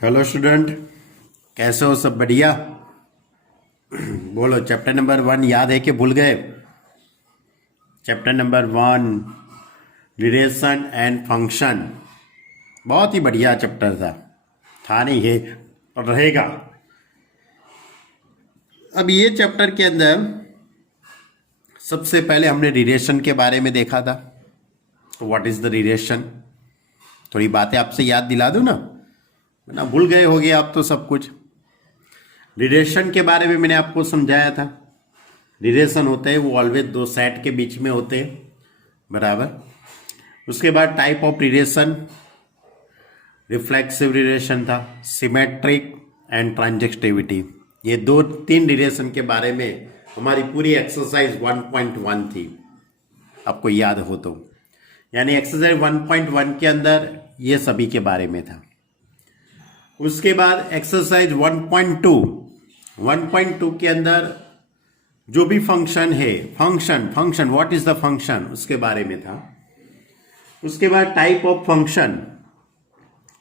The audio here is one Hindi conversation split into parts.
हेलो स्टूडेंट, कैसे हो? सब बढ़िया? बोलो, चैप्टर नंबर 1 याद है कि भूल गए? Chapter number 1, relation and function. बहुत ही बढ़िया चैप्टर था नहीं है और रहेगा। अब ये चैप्टर के अंदर सबसे पहले हमने रिलेशन के बारे में देखा था। What is the relation? थोड़ी बातें आपसे याद दिला दूं ना, वरना भूल गए होगे आप तो सब कुछ। रिलेशन के बारे में मैंने आपको समझाया था। रिलेशन होते हैं वो ऑलवेज दो सेट के बीच में होते हैं, बराबर। उसके बाद type of relation, reflexive relation था, सिमेट्रिक एंड ट्रांजेक्टिविटी। ये दो तीन रिलेशन के बारे में हमारी पूरी एक्सरसाइज 1.1 थी, आपको याद हो तो। यानी एक्सरसाइज 1.1 के अंदर ये सभी के बारे में था। उसके बाद एक्सरसाइज 1.2 के अंदर जो भी फंक्शन है, function what is the function, उसके बारे में था। उसके बाद टाइप ऑफ फंक्शन,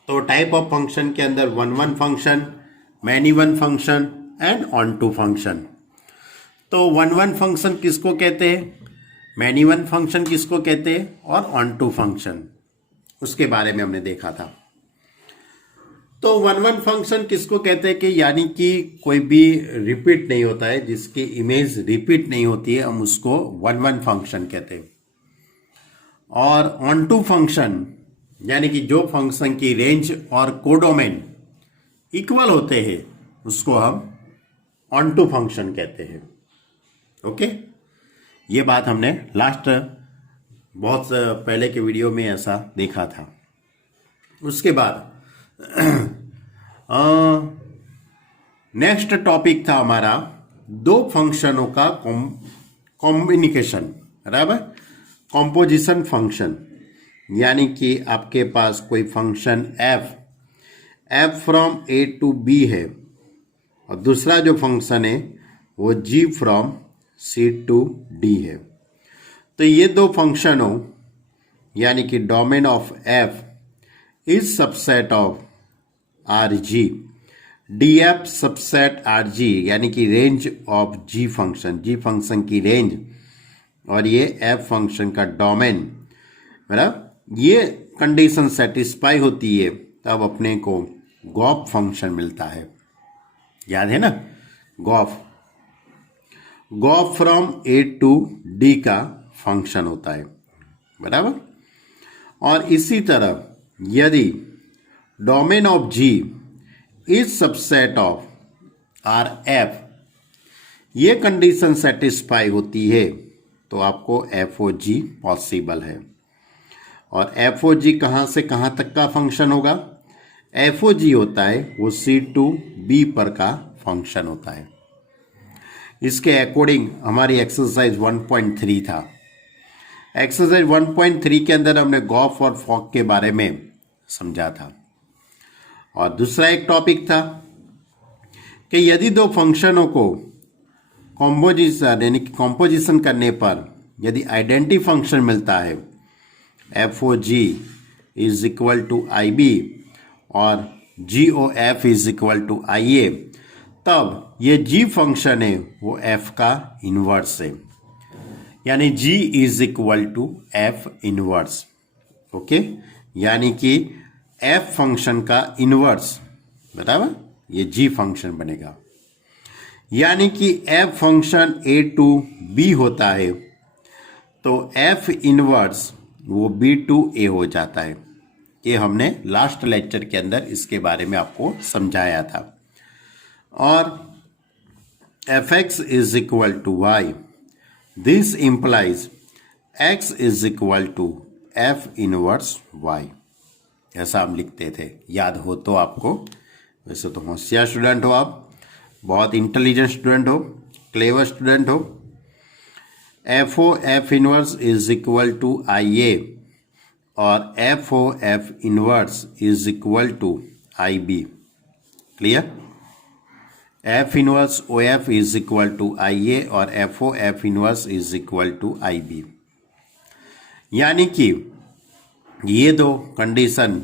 तो टाइप ऑफ फंक्शन के अंदर one function, many one function and onto function. तो वन फंक्शन किसको कहते हैं, मैनी वन फंक्शन किसको कहते हैं, और ऑन टू फंक्शन, उसके बारे में हमने देखा था। तो वन फंक्शन किसको कहते हैं कि यानी कि कोई भी रिपीट नहीं होता है, जिसकी इमेज रिपीट नहीं होती है, हम उसको वन फंक्शन कहते हैं। और ऑन टू फंक्शन यानी कि जो फंक्शन की रेंज और कोडोमेन इक्वल होते हैं, उसको हम ऑन टू फंक्शन कहते हैं। ओके, ये बात हमने लास्ट बहुत पहले के वीडियो में ऐसा देखा था। उसके बाद नेक्स्ट टॉपिक था हमारा दो फंक्शनों का कॉम्बिनिकेशन, बराबर, कॉम्पोजिशन फंक्शन। यानी कि आपके पास कोई function f from a to b है, और दूसरा जो फंक्शन है वो g from c to d है। तो ये दो फंक्शन हो, यानी कि domain of f is subset of RG, DF subset RG, यानी कि रेंज ऑफ G फंक्शन की रेंज और ये F फंक्शन का डोमेन, बराबर, ये कंडीशन सेटिस्फाई होती है तब अपने को गॉफ फंक्शन मिलता है। याद है ना, gof from A to D का फंक्शन होता है, बराबर। और इसी तरह यदि domain of G is subset of RF, ये कंडीशन सेटिस्फाई होती है तो आपको FOG पॉसिबल है। और FOG कहाँ से कहाँ तक का फंक्शन होगा? FOG होता है वो C टू B पर का फंक्शन होता है। इसके अकॉर्डिंग हमारी एक्सरसाइज 1.3 था। एक्सरसाइज 1.3 के अंदर हमने गॉफ और फॉक के बारे में समझा था। और दूसरा एक टॉपिक था कि यदि दो फंक्शनों को कॉम्पोजिशन करने पर यदि आइडेंटिटी फंक्शन मिलता है, FOG is equal to IB और GOF is equal to IA, तब ये G फंक्शन है वो F का इनवर्स है, यानी G is equal to F inverse. Okay, यानी कि F फंक्शन का इनवर्स, बराबर, ये G फंक्शन बनेगा। यानी कि F function A to B होता है तो F इनवर्स वो B टू A हो जाता है। ये हमने लास्ट लेक्चर के अंदर इसके बारे में आपको समझाया था। और Fx is equal to Y, this implies X is equal to F inverse Y, ऐसा हम लिखते थे, याद हो तो आपको। वैसे तो होशियार स्टूडेंट हो आप, बहुत इंटेलिजेंट स्टूडेंट हो, क्लेवर स्टूडेंट हो। FOF inverse is equal to IA और FOF inverse is equal to IB। Clear? F inverse OF is equal to IA और FOF inverse is equal to IB। यानी कि ये दो कंडीशन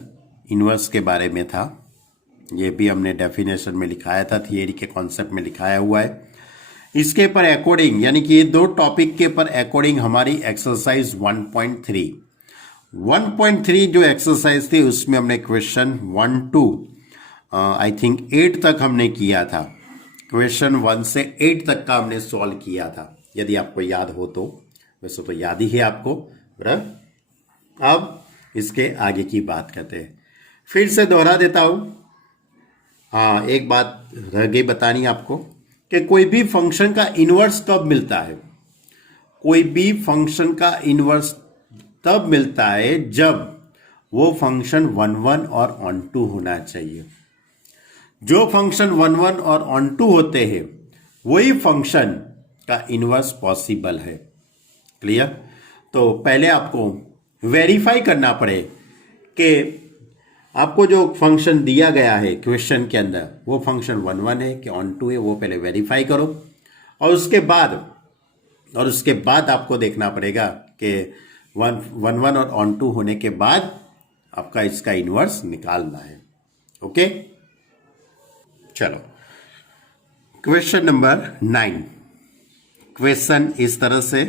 इनवर्स के बारे में था। ये भी हमने डेफिनेशन में लिखाया था, थियरी के कॉन्सेप्ट में लिखाया हुआ है। इसके पर अकॉर्डिंग यानी कि ये दो टॉपिक के पर अकॉर्डिंग हमारी एक्सरसाइज 1.3 जो एक्सरसाइज थी उसमें हमने क्वेश्चन 1 to आई थिंक 8 तक हमने किया था। क्वेश्चन 1 से 8 तक का हमने सॉल्व किया था, यदि आपको याद हो तो। वैसे तो याद ही है आपको, बराबर। अब इसके आगे की बात करते हैं। फिर से दोहरा देता हूं। हाँ, एक बात रह गई बतानी आपको कि कोई भी फंक्शन का इनवर्स कब मिलता है। कोई भी फंक्शन का इनवर्स तब मिलता है जब वो फंक्शन 1 और ऑन टू होना चाहिए। जो फंक्शन 1 और ऑन टू होते हैं वही फंक्शन का इनवर्स पॉसिबल है। क्लियर? तो पहले आपको वेरीफाई करना पड़े कि आपको जो फंक्शन दिया गया है क्वेश्चन के अंदर वो फंक्शन 1 है कि ऑन टू है, वो पहले वेरीफाई करो। और उसके बाद आपको देखना पड़ेगा कि 1 और ऑन टू होने के बाद आपका इसका इनवर्स निकालना है। ओके, चलो क्वेश्चन नंबर 9। क्वेश्चन इस तरह से,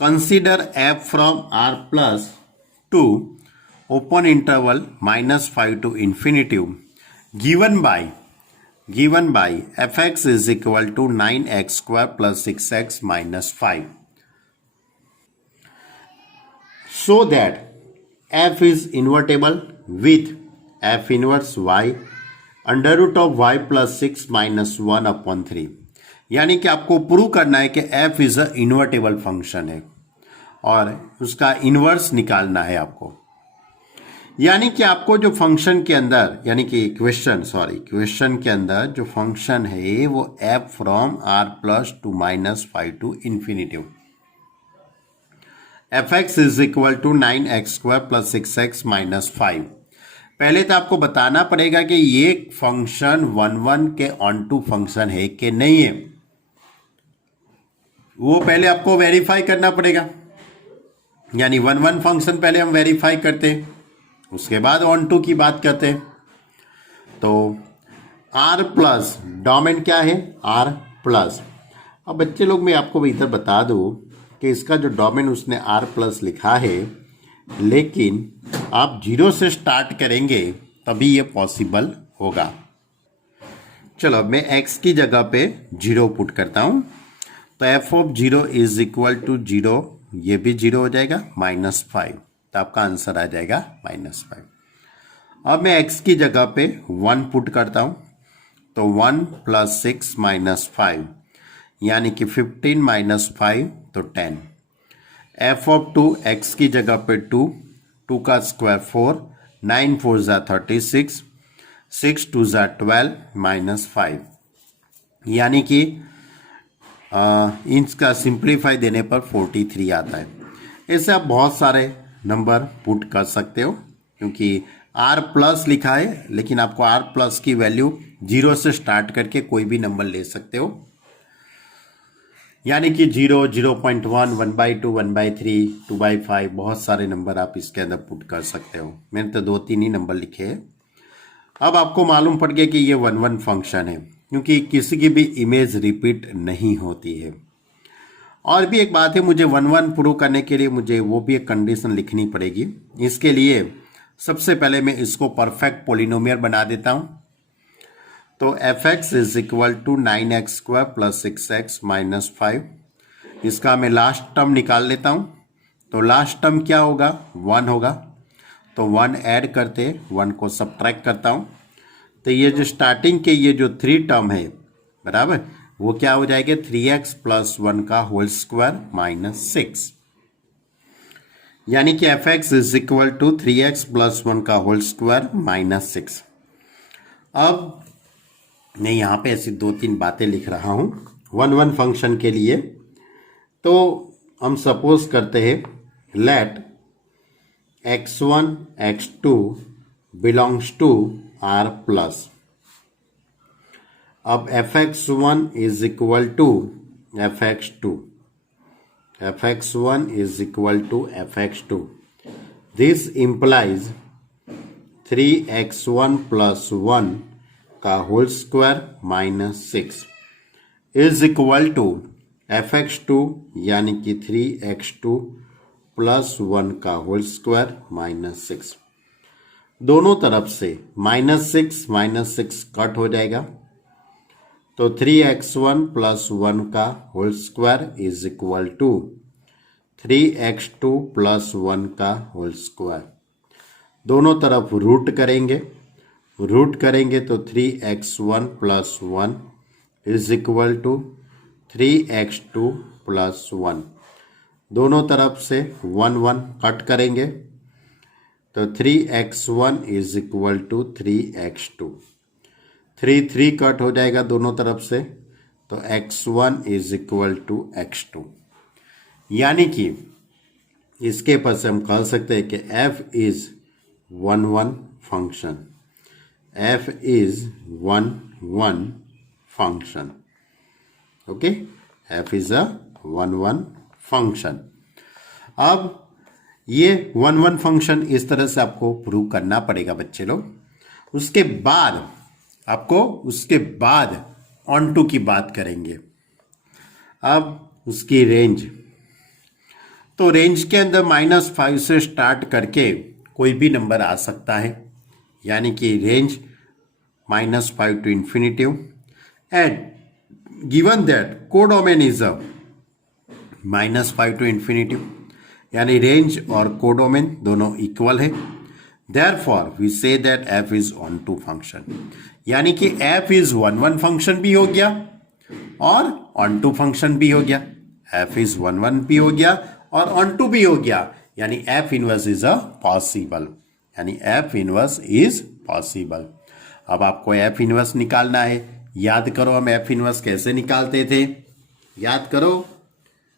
consider f from r plus to open interval -5 to infinity given by fx is equal to 9x square plus 6x minus 5, so that f is invertible with f inverse y under root of y plus 6 minus 1 upon 3। यानी कि आपको प्रूव करना है कि f is a invertible function है और उसका इनवर्स निकालना है आपको। यानी कि आपको जो फंक्शन के अंदर यानी कि क्वेश्चन के अंदर जो फंक्शन है वो f from r plus to -5 to infinity fx is equal to 9x square plus 6x minus 5। पहले तो आपको बताना पड़ेगा कि ये फंक्शन 1 के ऑन टू फंक्शन है कि नहीं है, वो पहले आपको वेरीफाई करना पड़ेगा। यानी 1 फंक्शन पहले हम वेरीफाई करते हैं, उसके बाद ऑन टू की बात करते हैं। तो r प्लस डोमेन क्या है, r प्लस। अब बच्चे लोग मैं आपको इधर बता दूं कि इसका जो डोमेन उसने r प्लस लिखा है, लेकिन आप 0 से स्टार्ट करेंगे तभी ये पॉसिबल होगा। चलो मैं x की जगह पे 0 पुट करता हूं, तो f of 0 is equal to 0, ये भी 0 हो जाएगा, -5, तो आपका आंसर आ जाएगा -5। अब मैं x की जगह पे 1 पुट करता हूं, तो 1 प्लस 6 माइनस 5 यानी कि 15 माइनस 5 तो 10। f ऑफ 2 x की जगह पे 2 का स्क्वायर 4, 9 4 ज़ा 36, 6 2 ज़ा 12 माइनस 5 यानी कि इसका सिंप्लीफाई देने पर 43 आता है। ऐसे आप बहुत सारे नंबर पुट कर सकते हो, क्योंकि r प्लस लिखा है, लेकिन आपको r प्लस की वैल्यू 0 से स्टार्ट करके कोई भी नंबर ले सकते हो। यानी कि 0, 0.1, 1/2, 1/3, 2/5, बहुत सारे नंबर आप इसके अंदर पुट कर सकते हो। मैंने तो 2-3 ही नंबर लिखे हैं। अब आपको मालूम पड़ गया कि ये 1 फंक्शन है, क्योंकि किसी की भी इमेज रिपीट नहीं होती है। और भी एक बात है, मुझे 1 प्रूव करने के लिए मुझे वो भी एक कंडीशन लिखनी पड़ेगी। इसके लिए सबसे पहले मैं इसको परफेक्ट पोलिनोमियल बना देता हूं। तो fx is equal to 9x square plus 6x minus 5। इसका मैं लास्ट टर्म निकाल लेता हूं। तो लास्ट टर्म क्या होगा, 1 होगा। तो 1 ऐड करते 1 को सब्ट्रैक्ट करता हूं, तो ये जो स्टार्टिंग के ये जो 3 टर्म है, बराबर, वो क्या हो जाएगा, 3x प्लस 1 का होल स्क्वायर माइनस 6। यानी कि fx is equal to 3x plus 1 का होल स्क्वायर माइनस 6। अब मैं यहाँ पे ऐसी 2-3 बातें लिख रहा हूँ 1 फंक्शन के लिए। तो हम सपोज करते हैं let x1 x2 belongs to r plus. अब fx1 is equal to fx2, fx1 is equal to fx2। This implies 3x1 plus 1 का whole square minus 6 is equal to fx2 यानी कि 3x2 प्लस 1 का होल स्क्वायर माइनस 6। दोनों तरफ से माइनस 6 कट हो जाएगा, तो 3x1 प्लस 1 का whole square is equal to 3x2 plus 1 का होल स्क्वायर। दोनों तरफ रूट करेंगे तो 3x1 plus 1 is equal to 3x2 plus 1। दोनों तरफ से 1 कट करेंगे तो 3x1 is equal to 3x2। 3 cut हो जाएगा दोनों तरफ से, तो x1 is equal to x2। यानी कि इसके पर से हम कह सकते हैं कि f is 1 function. f is 1 function. Okay, f is a 1 function. अब ये 1 फंक्शन इस तरह से आपको प्रूव करना पड़ेगा बच्चे लोग। उसके बाद ऑन टू की बात करेंगे। अब उसकी रेंज, तो रेंज के अंदर -5 से स्टार्ट करके कोई भी नंबर आ सकता है, यानी कि range -5 to infinity. And given that codomain is a -5 to infinity, यानी रेंज और कोडोमेन दोनों इक्वल है। Therefore we say that f is onto function, यानी कि f इज 1 फंक्शन भी हो गया और ऑन टू फंक्शन भी हो गया। f इज 1 भी हो गया और ऑन टू भी हो गया, यानी f inverse is a possible, यानी f इनवर्स इज पॉसिबल। अब आपको f इनवर्स निकालना है। याद करो हम f इनवर्स कैसे निकालते थे, याद करो।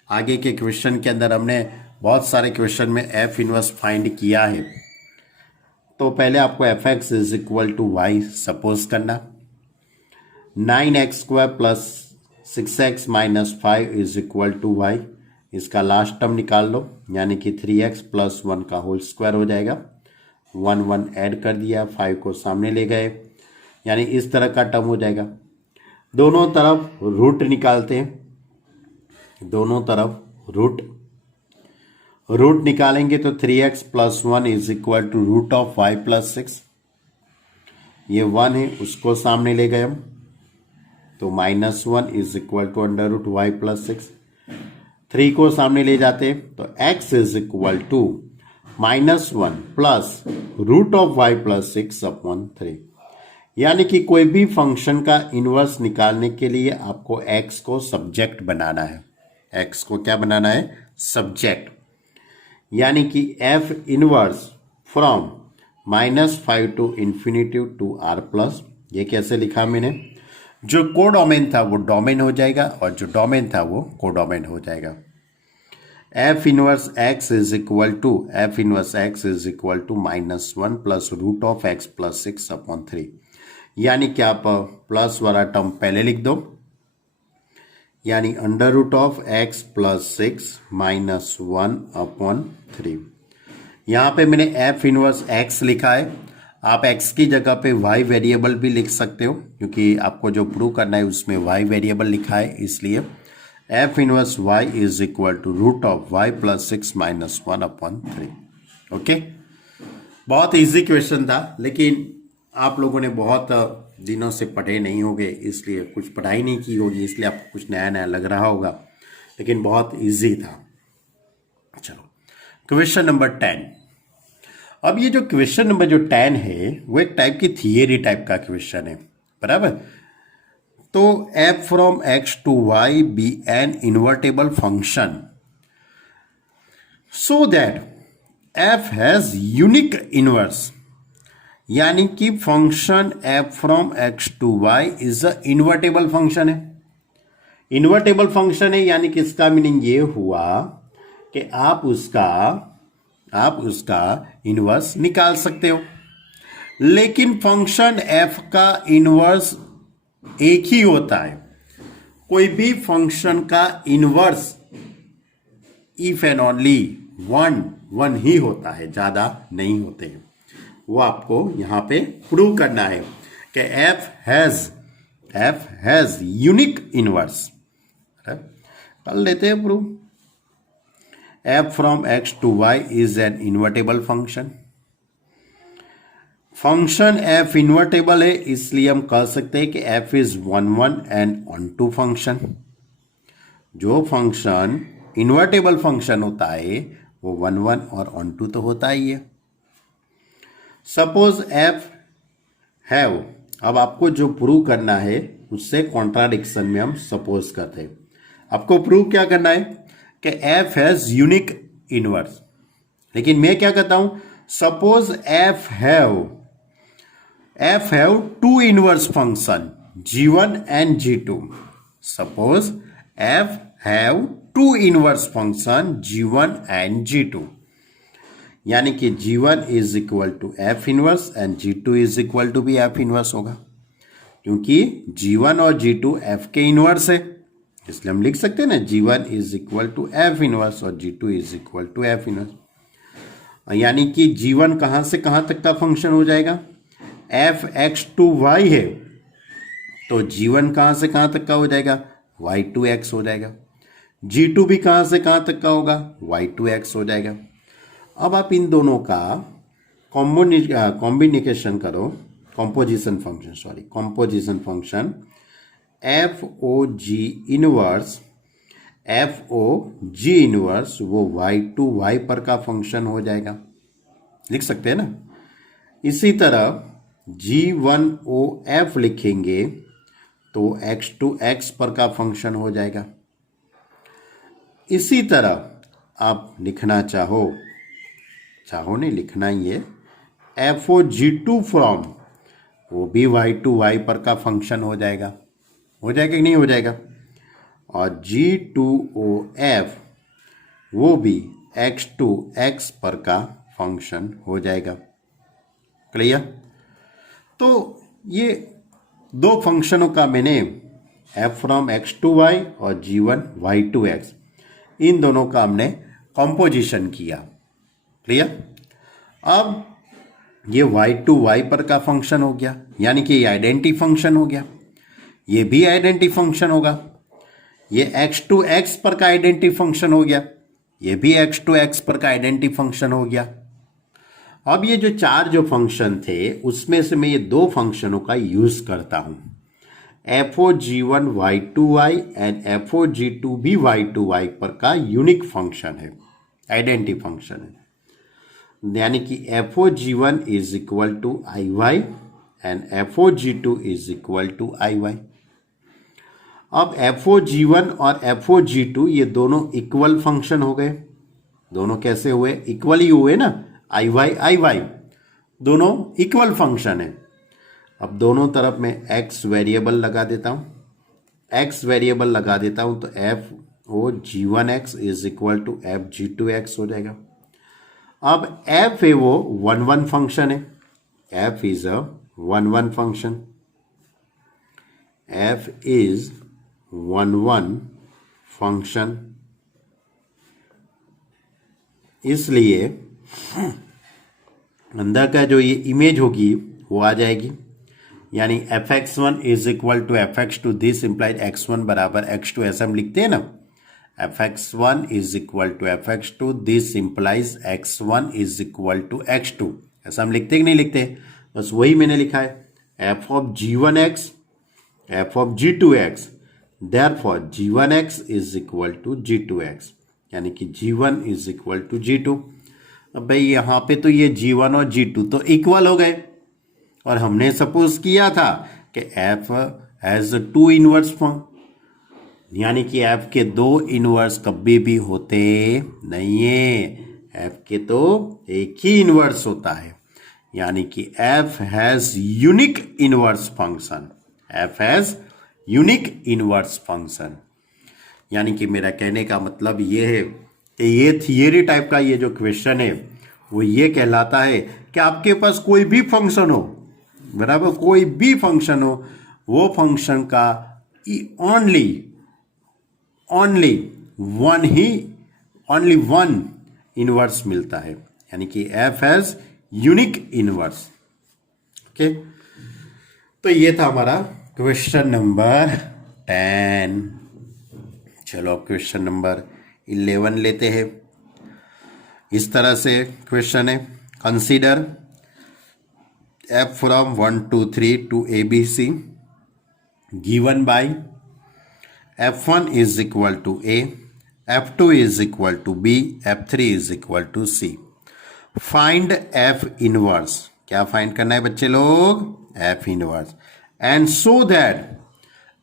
आगे के क्वेश्चन के अंदर हमने बहुत सारे क्वेश्चन में f इनवर्स फाइंड किया है। तो पहले आपको fx is equal to y suppose करना। 9x square plus 6x minus 5 is equal to y। इसका लास्ट टर्म निकाल लो, यानी कि 3x प्लस 1 का होल स्क्वायर हो जाएगा। 1 ऐड कर दिया, 5 को सामने ले गए, यानी इस तरह का टर्म हो जाएगा। दोनों तरफ रूट निकालते हैं। दोनों तरफ रूट निकालेंगे तो 3x plus 1 is equal to root of y plus 6। ये 1 है, उसको सामने ले गए हम, तो -1 is equal to under root y plus 6। 3 को सामने ले जाते हैं तो x is equal to -1 plus root of y plus 6 upon 3। यानी कि कोई भी फंक्शन का इनवर्स निकालने के लिए आपको x को सब्जेक्ट बनाना है। x को क्या बनाना है? सब्जेक्ट। यानी कि f inverse from -5 to infinity to r plus, ये कैसे लिखा मैंने, जो कोडोमेन था वो डोमेन हो जाएगा और जो डोमेन था वो कोडोमेन हो जाएगा। f inverse x is equal to -1 plus root of x plus 6 upon 3। यानी कि आप प्लस वाला टर्म पहले लिख दो, यानी under root of x plus 6 -1 upon 3। यहाँ पे मैंने f इनवर्स x लिखा है। आप x की जगह पे y वेरिएबल भी लिख सकते हो, क्योंकि आपको जो प्रूव करना है उसमें y वेरिएबल लिखा है, इसलिए f inverse y is equal to root of y plus 6 -1 upon 3। Okay, बहुत इजी क्वेश्चन था, लेकिन आप लोगों ने बहुत दिनों से पढ़े नहीं होंगे, इसलिए कुछ पढ़ाई नहीं की होगी, इसलिए आपको कुछ नया नया लग रहा होगा, लेकिन बहुत इजी था। चलो क्वेश्चन नंबर 10। अब ये जो क्वेश्चन नंबर 10 है वो एक टाइप की थियरी टाइप का क्वेश्चन है, बराबर। तो f from x to y be an invertible function so that f has unique inverse, यानी कि function f from x to y is a invertible function है। इन्वर्टेबल फंक्शन है यानी कि इसका मीनिंग ये हुआ कि आप उसका इनवर्स निकाल सकते हो, लेकिन फंक्शन f का इनवर्स एक ही होता है। कोई भी फंक्शन का inverse if and only one ही होता है, ज्यादा नहीं होते हैं। वो आपको यहां पे प्रूव करना है। कि एफ हैज यूनिक इनवर्स। कर लेते हैं prove. F from X to Y is an invertible function. Function F invertible है, इसलिए हम कह सकते हैं कि F is 1 and onto function. जो फंक्शन इन्वर्टेबल फंक्शन होता है वो 1 और ऑन टू तो होता ही है। सपोज एफ हैव, अब आपको जो प्रूव करना है उससे कॉन्ट्राडिक्शन में हम सपोज करते हैं। आपको प्रूव क्या करना है कि एफ हैज यूनिक इनवर्स। लेकिन मैं क्या कहता हूं, suppose F have two inverse function g1 and g2। Suppose F have two inverse function g1 and g2, यानी कि g1 is equal to F inverse and g2 is equal to भी एफ इनवर्स होगा, क्योंकि g1 और g2 f के इनवर्स है, इसलिए हम लिख सकते हैं ना g1 is equal to F inverse और g2 is equal to F inverse. यानी कि g1 कहां से कहां तक का फंक्शन हो जाएगा, एफ एक्स टू वाई है तो g1 कहां से कहां तक का हो जाएगा, y टू एक्स हो जाएगा। g2 भी कहां से कहां तक का होगा, y टू एक्स हो जाएगा। अब आप इन दोनों का कॉम्बिनेशन करो, composition function F O G inverse वो y टू y पर का फंक्शन हो जाएगा, लिख सकते हैं ना। इसी तरह g1o(f) लिखेंगे तो x टू x पर का फंक्शन हो जाएगा। इसी तरह आप लिखना चाहो नहीं, लिखना ही है, FO(G2) फ्रॉम वो भी y टू y पर का फंक्शन हो जाएगा कि नहीं हो जाएगा। और G2o(F) वो भी x टू x पर का फंक्शन हो जाएगा। क्लियर? तो ये दो फंक्शनों का मैंने f from x to y और g1 y टू x, इन दोनों का हमने कंपोजिशन किया। क्लियर? अब ये y टू y पर का फंक्शन हो गया, यानी कि ये आइडेंटिटी फंक्शन हो गया, ये भी आइडेंटिटी फंक्शन होगा। ये x टू x पर का आइडेंटिटी फंक्शन हो गया, ये भी x टू x पर का आइडेंटिटी फंक्शन हो गया। अब ये जो चार जो फंक्शन थे उसमें से मैं ये दो फंक्शनों का यूज करता हूं, FOG1 y to y and FOG2 भी y टू y पर का यूनिक फंक्शन है, आइडेंटिटी फंक्शन है। यानी कि FOG1 is equal to IY and FOG2 is equal to IY। अब FOG1 और FOG2 ये दोनों इक्वल फंक्शन हो गए। दोनों कैसे हुए, इक्वल ही हुए ना, IY दोनों इक्वल फंक्शन है। अब दोनों तरफ में x वेरिएबल लगा देता हूं, तो FOG1x is equal to FG2x हो जाएगा। अब f है वो 1 फंक्शन है, f is a 1 function, f is 1 function, इसलिए अंदर का जो ये इमेज होगी वो आ जाएगी। यानी fx1 is equal to fx2, this implied x1 बराबर x2, ऐसा हम लिखते हैं ना। fx1 is equal to fx2, this implies x1 is equal to x2, ऐसा हम लिखते कि नहीं लिखते, बस वही मैंने लिखा है। f of g1x, f of g2x, therefore g1x is equal to g2x, यानी कि g1 is equal to g2। अब भाई यहाँ पे तो ये g1 और g2 तो इक्वल हो गए, और हमने सपोज किया था कि f हैज 2 इनवर्स फॉर्म, यानी कि f के 2 इनवर्स कभी भी होते नहीं है, f के तो एक ही इनवर्स होता है। यानी कि f has unique inverse function, f has unique inverse function. यानी कि मेरा कहने का मतलब ये है कि ये थियरी टाइप का ये जो क्वेश्चन है वो ये कहलाता है कि आपके पास कोई भी फंक्शन हो, बराबर, कोई भी फंक्शन हो, वो फंक्शन का ओनली वन इनवर्स मिलता है, यानी कि f has unique inverse. Okay, तो ये था हमारा क्वेश्चन नंबर 10। चलो अब क्वेश्चन नंबर 11 लेते हैं। इस तरह से क्वेश्चन है, consider f from 1 to 3 to ABC given by f1 is equal to A, f2 is equal to B, f3 is equal to C. Find f inverse. क्या फाइंड करना है बच्चे लोग? f inverse. And so that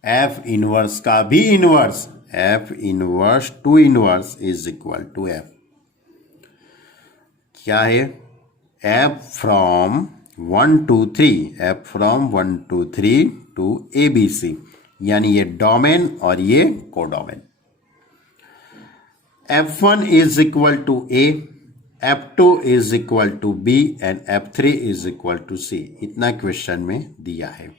f inverse का भी inverse, f inverse to inverse is equal to f. क्या है? f from 1 to 3, f from 1 to 3 to ABC, यानी ये डोमेन और ये codomain. f1 is equal to A, f2 is equal to B and f3 is equal to C। इतना क्वेश्चन में दिया है।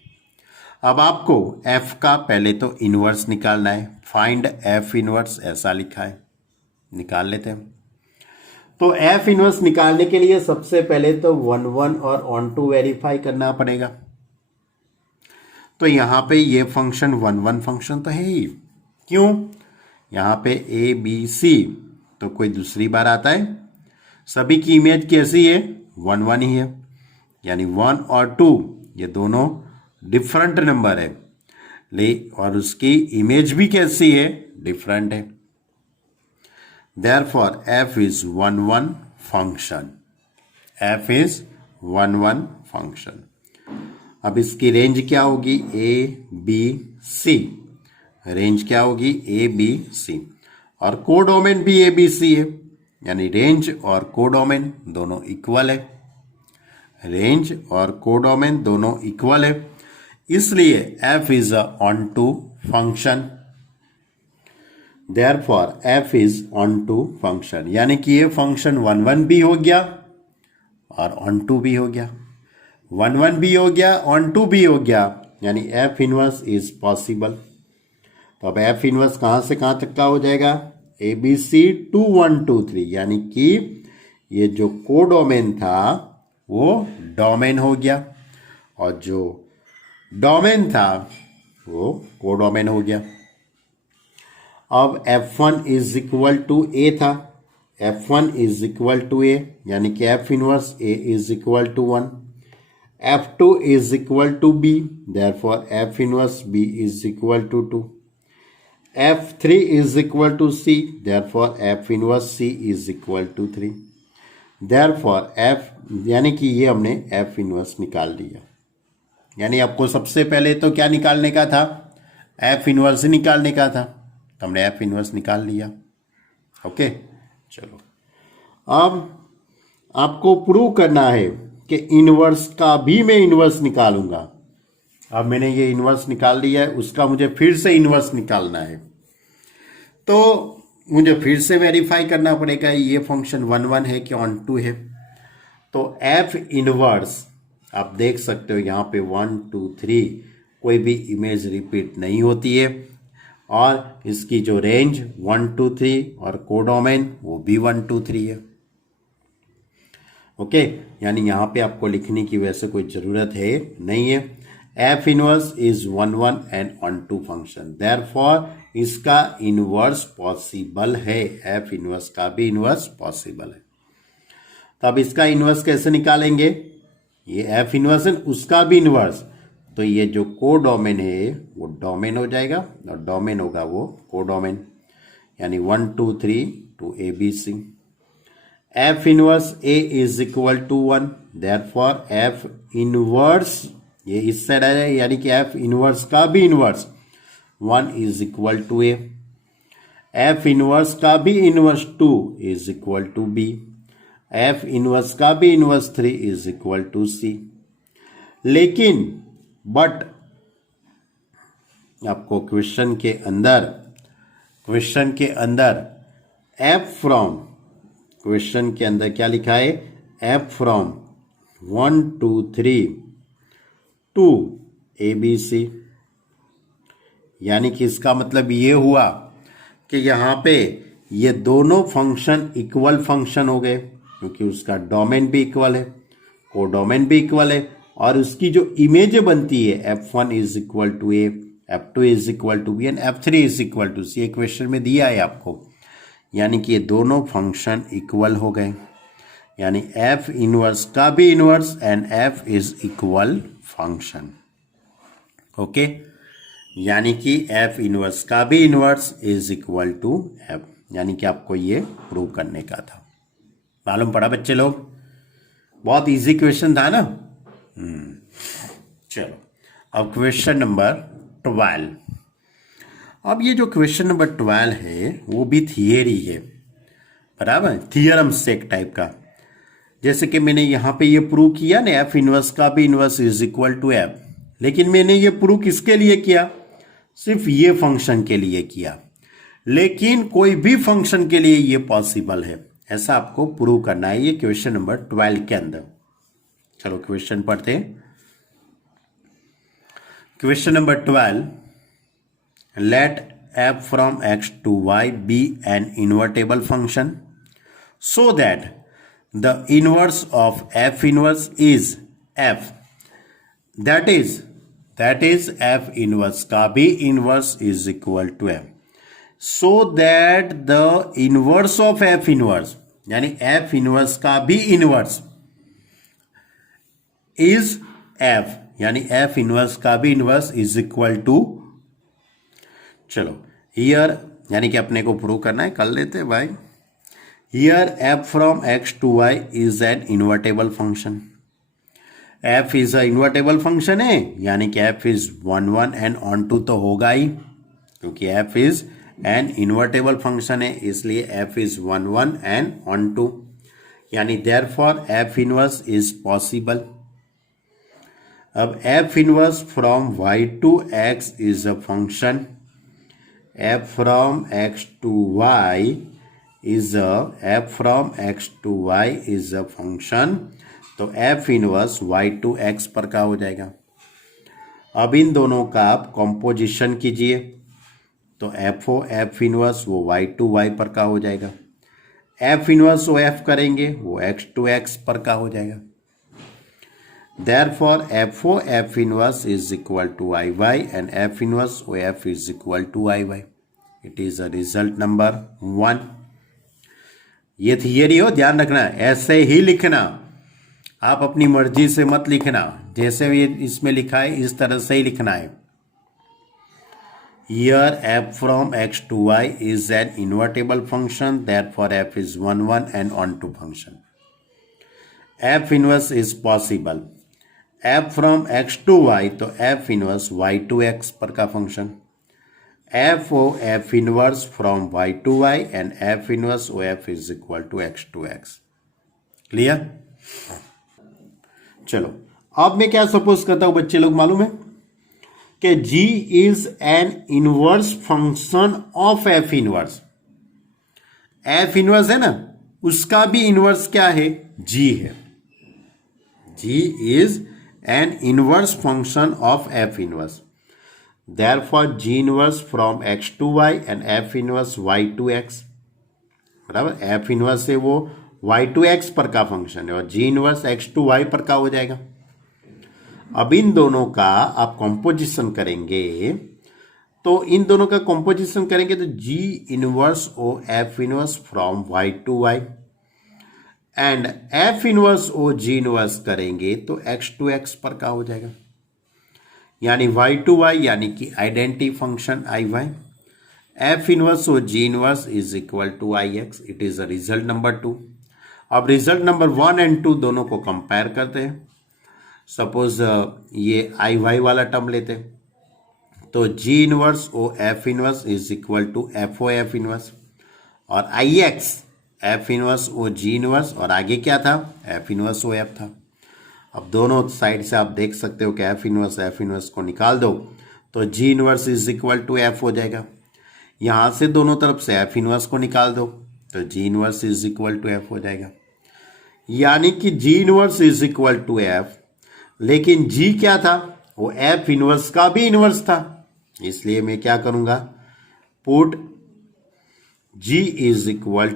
अब आपको f का पहले तो इनवर्स निकालना है। फाइंड f इनवर्स ऐसा लिखा है, निकाल लेते हैं। तो f इनवर्स निकालने के लिए सबसे पहले तो 1 1 और ऑन टू वेरीफाई करना पड़ेगा। तो यहाँ पे ये फंक्शन 1 1 फंक्शन तो है ही। क्यों? यहाँ पे ए बी सी तो कोई दूसरी बार आता है। सभी की इमेज कैसी है? 1 1 ही है, यानी 1 और 2 ये दोनों डिफरेंट नंबर है और उसकी इमेज भी कैसी है? डिफरेंट है। Therefore, f is 1 1 function. f is 1 1 function. अब इसकी रेंज क्या होगी? a b c। रेंज क्या होगी? a b c। और कोडोमेन भी a b c है, यानी रेंज और कोडोमेन दोनों इक्वल है। रेंज और कोडोमेन दोनों इक्वल है, इसलिए f is a onto function। Therefore, f is onto function, यानी कि ये फंक्शन 1 1 भी हो गया और onto भी हो गया। 1 1 भी हो गया, onto भी हो गया, यानी f इनवर्स इज पॉसिबल। तो अब f इनवर्स कहाँ से कहाँ तक का हो जाएगा? ABC 2 1 2 3, यानी कि ये जो कोडोमेन था वो डोमेन हो गया और जो डोमेन था वो कोडोमेन हो गया। अब f1 is equal to a था, f1 is equal to a, यानी कि f inverse a is equal to 1। f2 is equal to b, therefore f inverse b is equal to 2। f3 is equal to c, therefore f inverse c is equal to 3। Therefore f, यानी कि ये हमने f इनवर्स निकाल लिया। यानी आपको सबसे पहले तो क्या निकालने का था? f इनवर्स ही निकालने का था, तो हमने f इनवर्स निकाल लिया। ओके, चलो अब आपको प्रूव करना है कि इनवर्स का भी मैं इनवर्स निकालूंगा। अब मैंने ये इनवर्स निकाल लिया है, उसका मुझे फिर से इनवर्स निकालना है। तो मुझे फिर से वेरीफाई करना पड़ेगा ये फंक्शन 1 1 है कि ऑन टू है। तो f इनवर्स आप देख सकते हो यहाँ पे 1 2 3 कोई भी इमेज रिपीट नहीं होती है और इसकी जो रेंज 1 2 3 और कोडोमेन वो भी 1 2 3 है। ओके, यानी यहाँ पे आपको लिखने की वैसे कोई ज़रूरत है नहीं है। f inverse is 1 1 and onto function, therefore इसका इनवर्स पॉसिबल है। f इनवर्स का भी इनवर्स पॉसिबल है। तो अब इसका इनवर्स कैसे निकालेंगे? ये f इनवर्स है, उसका भी इनवर्स, तो ये जो कोडोमेन है वो डोमेन हो जाएगा और डोमेन होगा वो कोडोमेन, यानी 1 2 3 to ABC। f inverse a is equal to 1, therefore f inverse ये इस साइड आ जाए, यानी कि f इनवर्स का भी inverse 1 is equal to a। f inverse का भी inverse 2 is equal to b। f inverse का भी inverse 3 is equal to c। लेकिन बट आपको क्वेश्चन के अंदर f फ्रॉम, क्वेश्चन के अंदर क्या लिखा है? f फ्रॉम 1 2 3 टू ABC, यानी कि इसका मतलब ये हुआ कि यहाँ पे ये दोनों फंक्शन इक्वल फंक्शन हो गए, क्योंकि उसका डोमेन भी इक्वल है, कोडोमेन भी इक्वल है और उसकी जो इमेज बनती है F1 is equal to A, F2 is equal to B and F3 is equal to C, एक क्वेश्चन में दिया है आपको। यानी कि ये दोनों फंक्शन इक्वल हो गए, यानी F इनवर्स का भी inverse and F is equal function. Okay, यानी कि F इनवर्स का भी inverse is equal to F, यानी कि आपको ये प्रूव करने का था। मालूम पड़ा बच्चे लोग? बहुत इजी क्वेश्चन था ना। चलो अब क्वेश्चन नंबर 12। अब ये जो क्वेश्चन नंबर 12 है वो भी थियरी है, बराबर, थियरम सेक टाइप का। जैसे कि मैंने यहाँ पे ये प्रूव किया ना, एफ इनवर्स का भी inverse is equal to F, लेकिन मैंने ये प्रूव किसके लिए किया? सिर्फ ये फंक्शन के लिए किया, लेकिन कोई भी फंक्शन के लिए ये पॉसिबल है, ऐसा आपको प्रूव करना है ये क्वेश्चन नंबर 12 के अंदर। चलो क्वेश्चन पढ़ते हैं। Question number 12, let f from x to y be an invertible function so that the inverse of f inverse is f, that is f inverse का भी inverse is equal to f, so that the inverse of f inverse यानी f inverse का भी inverse is f, यानी f inverse का भी inverse is equal to, चलो हियर यानी कि अपने को प्रूव करना है, कर लेते हैं भाई। Here f from x to y is an invertible function, f is a invertible function है, यानी कि f is 1 1 and onto तो होगा ही, क्योंकि f is an invertible function है, इसलिए f is 1 1 and onto, यानी therefore f inverse is possible. अब f inverse from y to x is a function, f from x to y is a function, तो f inverse y to x पर का हो जाएगा। अब इन दोनों का आप कॉम्पोजिशन कीजिए, तो f इनवर्स वो y to y पर का हो जाएगा, f इनवर्स वो f करेंगे वो x to x पर का हो जाएगा। Therefore f inverse is equal to iy and f inverse of is equal to iy. It is a result number 1. ये थियरी हो, ध्यान रखना, ऐसे ही लिखना, आप अपनी मर्जी से मत लिखना, जैसे ये इसमें लिखा है इस तरह से ही लिखना है। Here f from x to y is an invertible function, therefore f is 1 1 and onto function. f inverse is possible. f from x to y तो f inverse y to x पर का function, f inverse from y to y and f inverse f is equal to x to x। Clear? चलो अब मैं क्या सपोज करता हूं बच्चे लोग, मालूम है कि g is an inverse function of f inverse. f inverse है ना, उसका भी इनवर्स क्या है? g है। g is an inverse function of f inverse, therefore g inverse from x to y and f inverse y to x, बराबर, f inverse से वो y to x पर का फंक्शन है और g inverse x to y पर का हो जाएगा। अब इन दोनों का आप कॉम्पोजिशन करेंगे, तो इन दोनों का कॉम्पोजिशन करेंगे तो g inverse O f inverse from y to y and f inverse O g inverse करेंगे तो x टू x पर का हो जाएगा, यानी y टू y, यानी कि identity function i y, f inverse O g inverse is equal to i x। It is a result number 2। अब रिजल्ट नंबर 1 एंड 2 दोनों को कंपेयर करते हैं। सपोज ये i y वाला टर्म लेते हैं, तो g inverse O f inverse is equal to f o f inverse, और i x f inverse O g inverse, और आगे क्या था? f इनवर्स ओ f था। अब दोनों साइड से आप देख सकते हो कि f इनवर्स को निकाल दो तो g inverse is equal to f हो जाएगा। यहाँ से दोनों तरफ से f इनवर्स को निकाल दो तो g inverse is equal to f हो जाएगा, यानी कि g inverse is equal to f, लेकिन g क्या था? वो f इनवर्स का भी इनवर्स था, इसलिए मैं क्या करूँगा? Put g is equal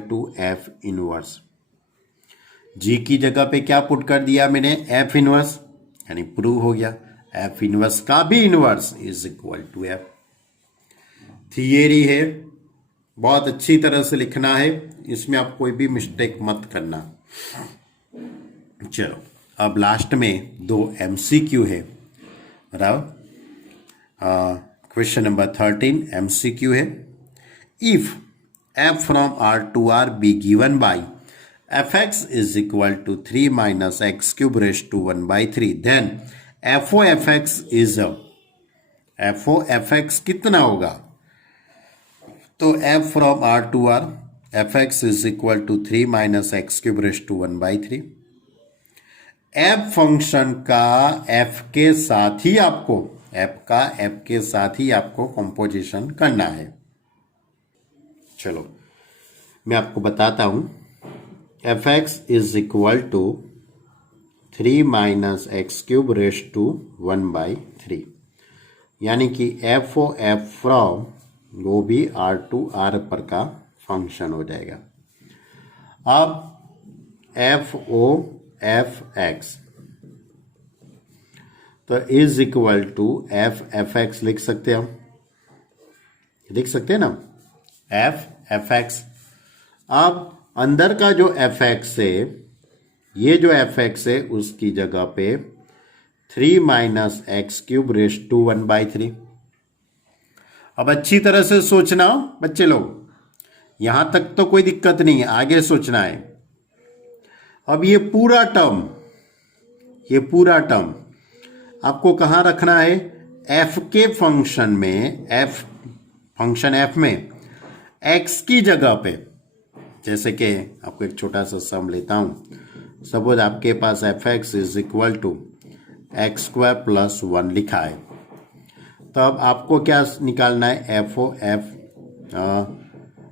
to f inverse, G की जगह पे क्या पुट कर दिया मैंने, एफ इनवर्स, यानी प्रूव हो गया एफ इनवर्स का भी inverse is equal to f. Theory है, बहुत अच्छी तरह से लिखना है, इसमें आप कोई भी मिस्टेक मत करना। चलो अब लास्ट में 2 MCQ है, बराबर। क्वेश्चन नंबर 13 MCQ है। If f from R to R be given by fx is equal to 3 minus x cube raised to 1 by 3, then f o fx is f o fx कितना होगा? तो f from R to R fx is equal to 3 minus x cube raised to 1 by 3। f function का f के साथ ही आपको f के साथ ही आपको कंपोजिशन करना है। चलो मैं आपको बताता हूं। F x is equal to 3 minus x cube raise to 1 by 3, यानी कि एफ ओ एफ फ्रॉम वो भी आर टू आर पर का फंक्शन हो जाएगा। अब एफ ओ एफ एक्स तो is equal to f x लिख सकते हैं हम, लिख सकते हैं ना, एफ एक्स। अब अंदर का जो एफ एक्स है, ये जो एफ एक्स है उसकी जगह पे 3 minus x cube raise to 1 by 3। अब अच्छी तरह से सोचना बच्चे लोग, यहां तक तो कोई दिक्कत नहीं है, आगे सोचना है। अब ये पूरा टर्म आपको कहां रखना है? एफ के फंक्शन में, फंक्शन एफ में एक्स की जगह पे, जैसे कि आपको एक छोटा सा सम लेता हूं। सपोज आपके पास F x is equal to X square plus 1 लिखा है, तो अब आपको क्या निकालना है? एफ ओ एफ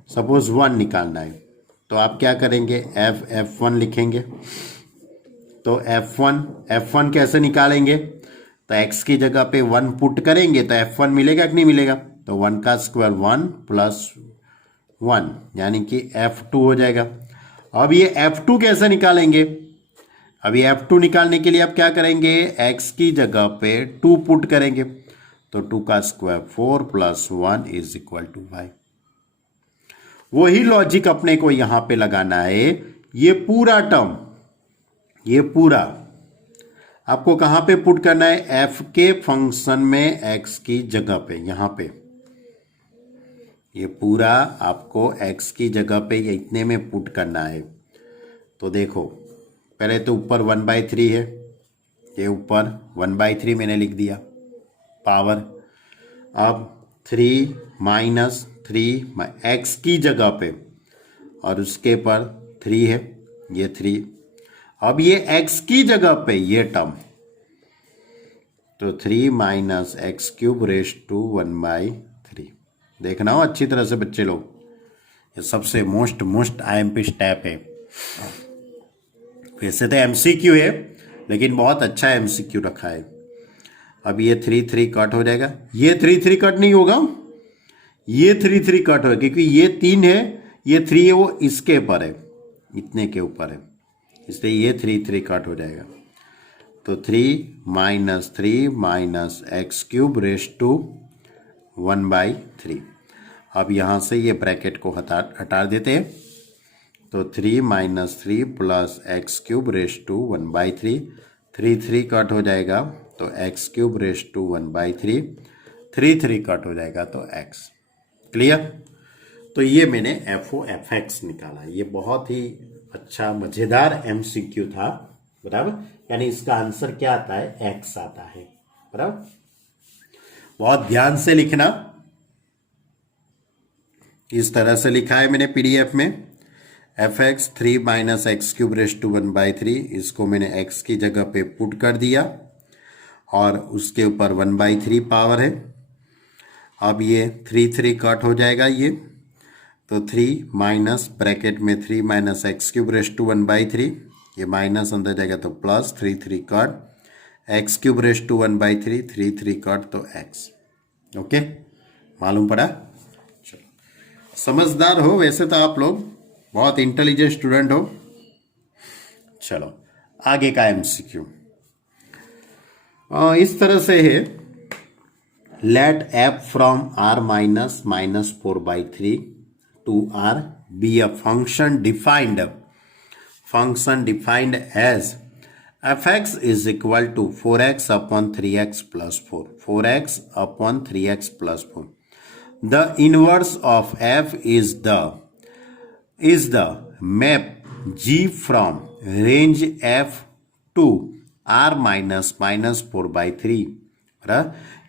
सपोज 1 निकालना है, तो आप क्या करेंगे? एफ वन लिखेंगे। तो एफ वन कैसे निकालेंगे? तो एक्स की जगह पे 1 पुट करेंगे तो एफ वन मिलेगा कि नहीं मिलेगा? तो 1 का स्क्वायर 1 प्लस 1 यानी कि F2 हो जाएगा। अब ये F2 कैसे निकालेंगे? अभी F2 निकालने के लिए आप क्या करेंगे? x की जगह पे 2 पुट करेंगे, तो 2 का square 4 plus 1 is equal to 5। वही लॉजिक अपने को यहां पे लगाना है। ये पूरा टर्म, ये पूरा आपको कहां पे पुट करना है? f के फंक्शन में x की जगह पे, यहां पे ये पूरा आपको x की जगह पे ये इतने में पुट करना है। तो देखो पहले तो ऊपर 1/3 है, ये ऊपर 1/3 मैंने लिख दिया पावर। अब 3 माइनस 3 x की जगह पे और उसके पर 3 है, ये 3। अब ये x की जगह पे ये टर्म, तो 3 minus x cube raise to 1/3। देखना हो अच्छी तरह से बच्चे लोग, ये सबसे मोस्ट IMP स्टेप है। वैसे तो MCQ है, लेकिन बहुत अच्छा MCQ रखा है। अब ये 3 कट हो जाएगा, ये 3 कट नहीं होगा, ये 3 कट होगा, क्योंकि ये 3 है, ये 3 है, वो इसके ऊपर है, इतने के ऊपर है, इसलिए ये 3 कट हो जाएगा। तो 3 minus x cube raise to 1/3। अब यहाँ से ये ब्रैकेट को हटा देते हैं, तो 3 minus 3 plus x cube raise to 1/3। 3 cut हो जाएगा तो x cube raise to 1/3, 3 cut हो जाएगा तो एक्स। क्लियर? तो ये मैंने FOFX निकाला। ये बहुत ही अच्छा मजेदार MCQ था, बराबर। यानी इसका आंसर क्या आता है? एक्स आता है, बराबर। बहुत ध्यान से लिखना, इस तरह से लिखा है मैंने PDF में। fx 3 minus x cube raise to 1/3, इसको मैंने x की जगह पे पुट कर दिया और उसके ऊपर 1/3 पावर है। अब ये 3 कट हो जाएगा, ये तो 3 माइनस ब्रैकेट में 3 minus x cube raise to 1/3, ये माइनस अंदर जाएगा तो plus 3 cut, x cube raise to 1/3, 3 cut तो एक्स। ओके, मालूम पड़ा? चलो, समझदार हो वैसे तो आप लोग, बहुत इंटेलिजेंट स्टूडेंट हो। चलो आगे का एमसीक्यू इस तरह से है, let f from R minus minus 4/3 to R be a function defined as fx is equal to 4x upon 3x plus 4, 4x upon 3x plus 4. The inverse of f is the map g from range f to r minus minus 4/3.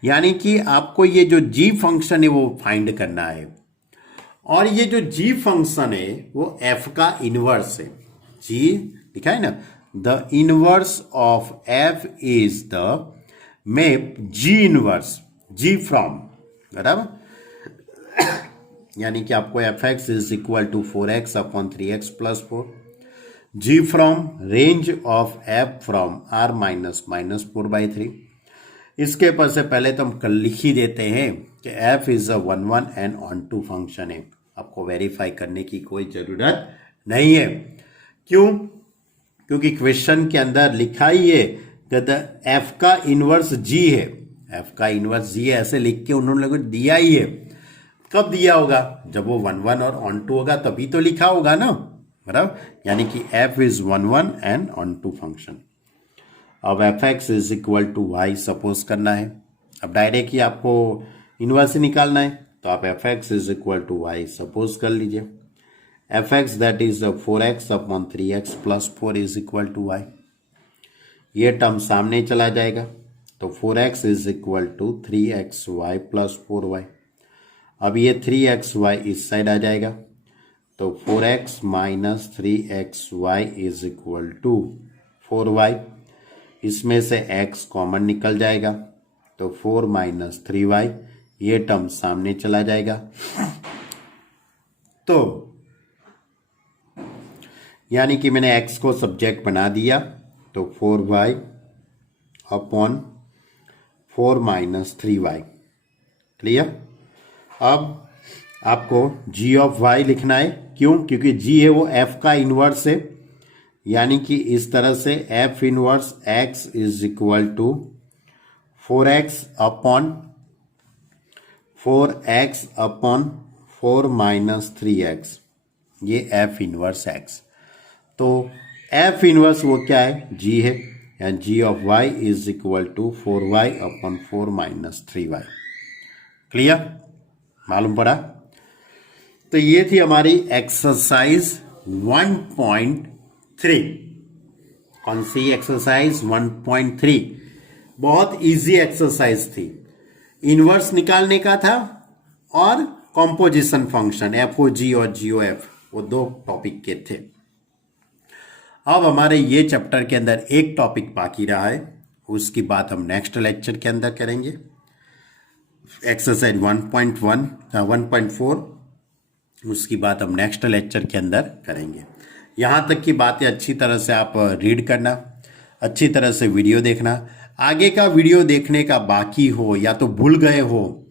यानी कि आपको ये जो g फंक्शन है वो फाइंड करना है, और ये जो g फंक्शन है वो f का इनवर्स है। g लिखा है ना, the inverse of f is the map g inverse g from, बराबर। यानी कि आपको fx is equal to 4x upon 3x plus 4, g from range of f from r minus minus 4/3। इसके पर से पहले तो हम लिख ही देते हैं कि f is a 1 and onto function है, आपको वेरीफाई करने की कोई जरूरत नहीं है। क्यों? क्योंकि क्वेश्चन के अंदर लिखा ही है कि एफ का इनवर्स जी है, एफ का इनवर्स जी है, ऐसे लिख के उन्होंने लोगों दिया ही है। कब दिया होगा? जब वो 1 और ऑन टू होगा तभी तो लिखा होगा ना, बराबर। यानी कि F is 1 and onto function. अब F x is equal to Y suppose करना है। अब डायरेक्ट ही आपको इनवर्स निकालना है, तो आप f x is equal to Y suppose कर लीजिए। fx that is 4x upon 3x plus 4 is equal to y। ये टर्म सामने चला जाएगा, तो 4x is equal to 3xy plus 4y। अब ये 3xy इस साइड आ जाएगा, तो 4x minus 3xy is equal to 4y। इसमें से x कॉमन निकल जाएगा, तो 4 minus 3y, ये टर्म सामने चला जाएगा। तो यानी कि मैंने x को सब्जेक्ट बना दिया, तो 4y upon 4 minus 3y। Clear? अब आपको g ऑफ y लिखना है। क्यों? क्योंकि g है वो f का इनवर्स है, यानी कि इस तरह से f inverse x is equal to 4x upon 4 minus 3x, ये f इनवर्स x। तो f इनवर्स वो क्या है? g है, या g of y is equal to 4y upon 4 minus 3y। Clear? मालूम पड़ा? तो ये थी हमारी एक्सरसाइज 1.3। कौन सी एक्सरसाइज? 1.3। बहुत इजी एक्सरसाइज थी, इनवर्स निकालने का था और कॉम्पोजिशन फंक्शन FOG और GOF, वो दो टॉपिक के थे। अब हमारे ये चैप्टर के अंदर एक टॉपिक बाकी रहा है, उसकी बात हम नेक्स्ट लेक्चर के अंदर करेंगे। एक्सरसाइज 1.4, उसकी बात हम नेक्स्ट लेक्चर के अंदर करेंगे। यहाँ तक की बातें अच्छी तरह से आप रीड करना, अच्छी तरह से वीडियो देखना। आगे का वीडियो देखने का बाकी हो या तो भूल गए हो,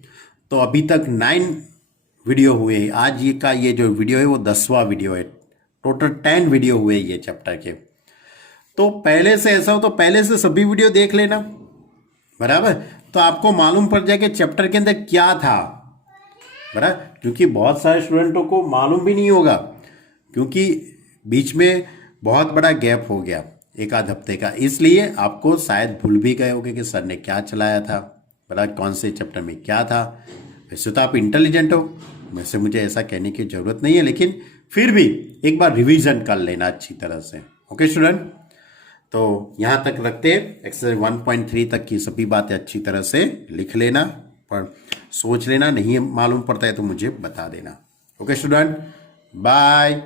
तो अभी तक 9 वीडियो हुए हैं। आज ये का ये जो वीडियो है वो 10वां वीडियो है। टोटल 10 वीडियो हुए ये चैप्टर के। तो पहले से ऐसा हो तो पहले से सभी वीडियो देख लेना, बराबर। तो आपको मालूम पड़ जाए कि चैप्टर के अंदर क्या था, बराबर। क्योंकि बहुत सारे स्टूडेंटों को मालूम भी नहीं होगा, क्योंकि बीच में बहुत बड़ा गैप हो गया, एक आध हफ्ते का, इसलिए आपको शायद भूल भी गए होंगे कि सर ने क्या चलाया था, बराबर, कौन से चैप्टर में क्या था। वैसे तो आप इंटेलिजेंट हो, वैसे मुझे ऐसा कहने की जरूरत नहीं है, लेकिन फिर भी एक बार रिवीजन कर लेना अच्छी तरह से। ओके स्टूडेंट, तो यहाँ तक रखते हैं। एक्सरसाइज 1.3 तक की सभी बातें अच्छी तरह से लिख लेना, पर सोच लेना, नहीं मालूम पड़ता है तो मुझे बता देना। Okay student, bye.